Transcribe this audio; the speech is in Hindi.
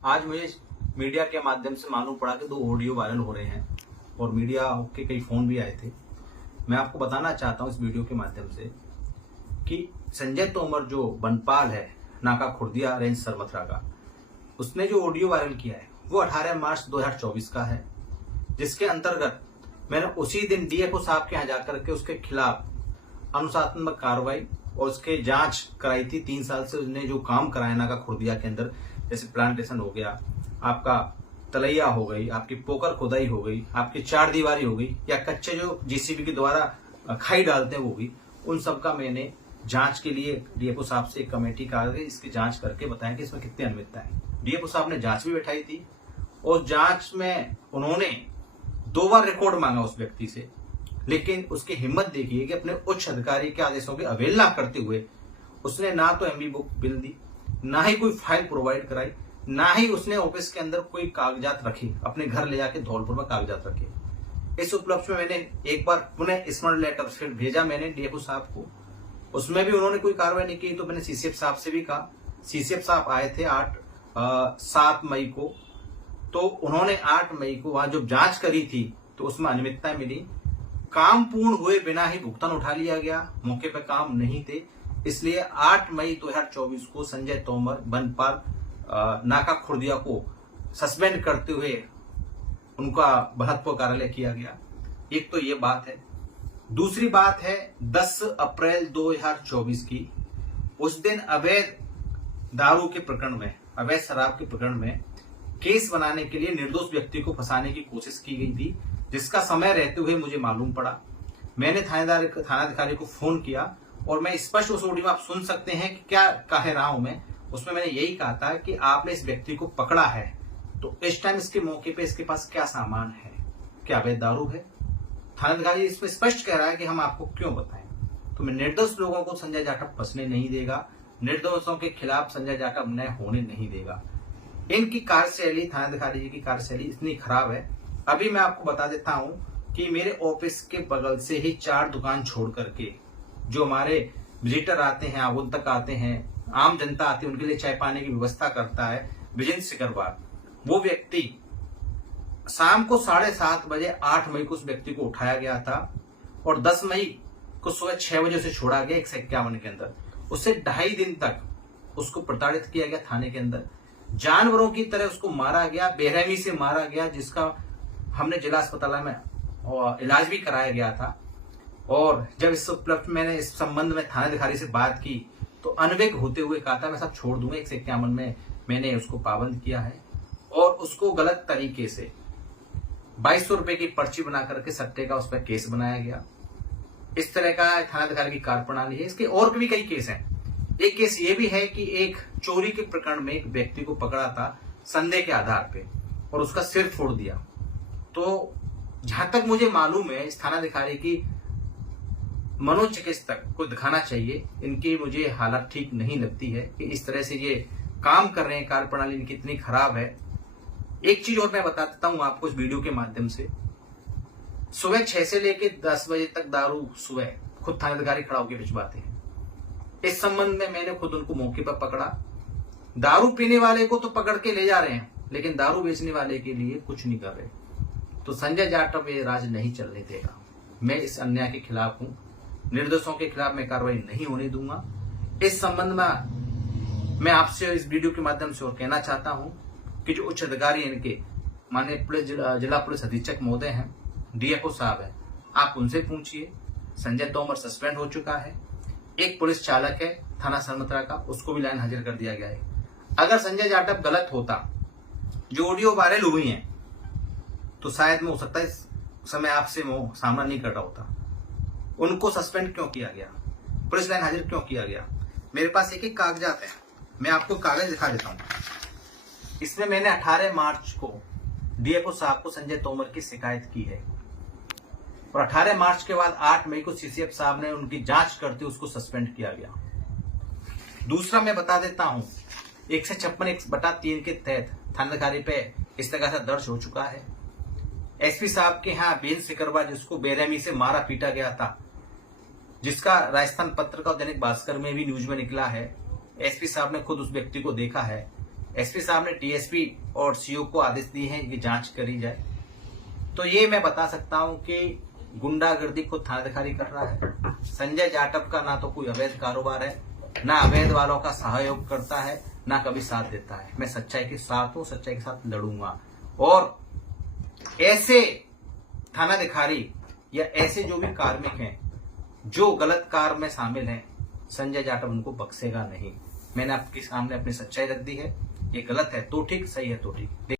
आज मुझे मीडिया के माध्यम से मालूम पड़ा कि 2 ऑडियो वायरल हो रहे हैं और मीडिया के कई फोन भी आए थे। मैं आपको बताना चाहता हूं इस वीडियो के माध्यम से कि संजय तोमर जो बनपाल है नाका खुर्दिया रेंज सरमथरा का, उसने जो ऑडियो वायरल किया है वो 18 मार्च 2024 का है, जिसके अंतर्गत मैंने उसी दिन डीएफओ साहब के यहाँ जाकर के उसके खिलाफ अनुशासनात्मक कार्रवाई और उसके जांच कराई थी। 3 साल से उसने जो काम कराया नाका खुर्दिया के अंदर, जैसे प्लांटेशन हो गया, आपका तलैया हो गई, आपकी पोकर खुदाई हो गई, आपकी चार दीवारी हो गई, या कच्चे जो जीसीबी के द्वारा खाई डालते हैं वो भी, उन सब का मैंने जांच के लिए डीएफओ साहब से एक कमेटी का इसकी जांच करके बताया कि इसमें कितनी अनियमितता है। डीएफओ साहब ने जांच भी बैठाई थी और जांच में उन्होंने 2 बार रिकॉर्ड मांगा उस व्यक्ति से, लेकिन उसकी हिम्मत देखिए कि अपने उच्च अधिकारी के आदेशों की अवहेलना करते हुए उसने ना तो एमबी बुक बिल दी, ना ही कोई फाइल प्रोवाइड कराई, ना ही उसने ऑफिस के अंदर कोई कागजात रखे, अपने घर ले जाके धौलपुर में कागजात रखे। इस उपलक्ष्य में मैंने एक बार पुनः स्मरण लेटर फिर भेजा मैंने डीएफओ साहब को, उसमें भी उन्होंने कोई कार्रवाई नहीं की। तो मैंने सीसीएफ साहब से भी कहा, सीसीएफ साहब आए थे 7 मई को, तो उन्होंने 8 मई को वहां जब जांच करी थी तो उसमें अनियमितताएं मिली। काम पूर्ण हुए बिना ही भुगतान उठा लिया गया, मौके पर काम नहीं थे, इसलिए 8 मई 2024 को संजय तोमर बनपाल नाका खुर्दिया को सस्पेंड करते हुए उनका बहत्व कार्यालय किया गया। एक तो ये बात है। दूसरी बात है 10 अप्रैल 2024 की, उस दिन अवैध दारू के प्रकरण में, अवैध शराब के प्रकरण में केस बनाने के लिए निर्दोष व्यक्ति को फंसाने की कोशिश की गई थी, जिसका समय रहते हुए मुझे मालूम पड़ा। मैंने थानाधिकारी को फोन किया और मैं स्पष्ट उस ऑडियो में आप सुन सकते हैं कि क्या कह रहा हूं मैं। उसमें मैंने यही कहा था कि आपने इस व्यक्ति को पकड़ा है तो इस टाइम इसके मौके पे इसके पास क्या सामान है, क्या अवैध दारू है। थानाधिकारी इसमें स्पष्ट कह रहा है कि हम आपको क्यों बताएं। तो मैं निर्दोष लोगों को संजय जाटव फंसने नहीं देगा, निर्दोषों के खिलाफ संजय जाटव न्याय होने नहीं देगा। इनकी कार्यशैली, थानाधिकारी जी की कार्यशैली इतनी खराब है। अभी मैं आपको बता देता हूं कि मेरे ऑफिस के बगल से ही 4 दुकान छोड़ करके जो हमारे विजिटर आते हैं, आगंतुक आते हैं, आम जनता आती है, उनके लिए चाय पानी की व्यवस्था करता है विजेंद्र सिकरवार, वो व्यक्ति शाम को 7:30 बजे 8 मई को उस व्यक्ति को उठाया गया था और 10 मई को सुबह 6 बजे उसे छोड़ा गया 151 के अंदर। उससे 2.5 दिन तक उसको प्रताड़ित किया गया थाने के अंदर, जानवरों की तरह उसको मारा गया, बेरहमी से मारा गया, जिसका हमने जिला अस्पताल में इलाज भी कराया गया था। और जब इस उपलक्ष्य मैंने इस संबंध में थानाधिकारी से बात की तो अनविक होते हुए कहा था मैं सब छोड़ दूंगा। 151 में मैंने उसको पाबंद किया है और उसको गलत तरीके से 2200 रुपए की पर्ची बना करके सट्टे का उस पर केस बनाया गया। इस तरह का थानाधिकारी की कार्यप्रणाली है। इसके और भी कई केस हैं। एक केस ये भी है कि एक चोरी के प्रकरण में एक व्यक्ति को पकड़ा था संदेह के आधार पे और उसका सिर फोड़ दिया। तो जहां तक मुझे मालूम है इस थानाधिकारी की मनोचिकित्सक को दिखाना चाहिए। इनकी मुझे हालत ठीक नहीं लगती है कि इस तरह से ये काम कर रहे हैं, कार्यप्रणाली इनकी इतनी खराब है। एक चीज और मैं बता देता हूं आपको इस वीडियो के माध्यम से, सुबह 6 से लेकर 10 बजे तक दारू सुबह खुद थानाधिकारी खड़ा होकर भिजवाते हैं। इस संबंध में मैंने खुद उनको मौके पर पकड़ा। दारू पीने वाले को तो पकड़ के ले जा रहे हैं, लेकिन दारू बेचने वाले के लिए कुछ नहीं कर रहे। तो संजय जाटव ये राज नहीं चलने देगा। मैं इस अन्याय के खिलाफ हूं, निर्दोषों के खिलाफ मैं कार्रवाई नहीं होने दूंगा। इस संबंध में मैं आपसे इस वीडियो के माध्यम से और कहना चाहता हूं कि जो उच्च अधिकारी इनके माननीय जिला पुलिस अधीक्षक महोदय हैं, डीएफओ साहब हैं, आप उनसे पूछिए। संजय तोमर सस्पेंड हो चुका है। एक पुलिस चालक है थाना सरमथरा का, उसको भी लाइन हाजिर कर दिया गया है। अगर संजय जाटव गलत होता, जो ऑडियो वायरल हुई है, तो शायद मैं हो सकता है इस समय आपसे सामना नहीं कर रहा होता। उनको सस्पेंड क्यों किया गया, पुलिस लाइन हाजिर क्यों किया गया? मेरे पास एक कागजात है, मैं आपको कागज दिखा देता हूं। इसमें मैंने 18 मार्च को डीएफओ साहब को संजय तोमर की शिकायत की है और 18 मार्च के बाद 8 मई को सीसीएफ साहब ने उनकी जांच करते उसको सस्पेंड किया गया। दूसरा मैं बता देता हूं 156(1)(3) के तहत थानाधिकारी पे इस तरह से दर्ज हो चुका है। एसपी साहब के यहाँ विजेंद्र सिकरवार, जिसको बेरहमी से मारा पीटा गया था, जिसका राजस्थान पत्रिका और दैनिक भास्कर में भी न्यूज में निकला है, एसपी साहब ने खुद उस व्यक्ति को देखा है। एसपी साहब ने टीएसपी और सीओ को आदेश दिए हैं कि जांच करी जाए। तो ये मैं बता सकता हूं कि गुंडागर्दी को थानाधिकारी कर रहा है। संजय जाटव का ना तो कोई अवैध कारोबार है, ना अवैध वालों का सहयोग करता है, ना कभी साथ देता है। मैं सच्चाई के साथ हूं, सच्चाई के साथ लड़ूंगा। और ऐसे थानाधिकारी या ऐसे जो भी कार्मिक हैं जो गलत कार्य में शामिल हैं, संजय जाटव उनको बख्शेगा नहीं। मैंने आपके सामने अपनी सच्चाई रख दी है। ये गलत है तो ठीक, सही है तो ठीक।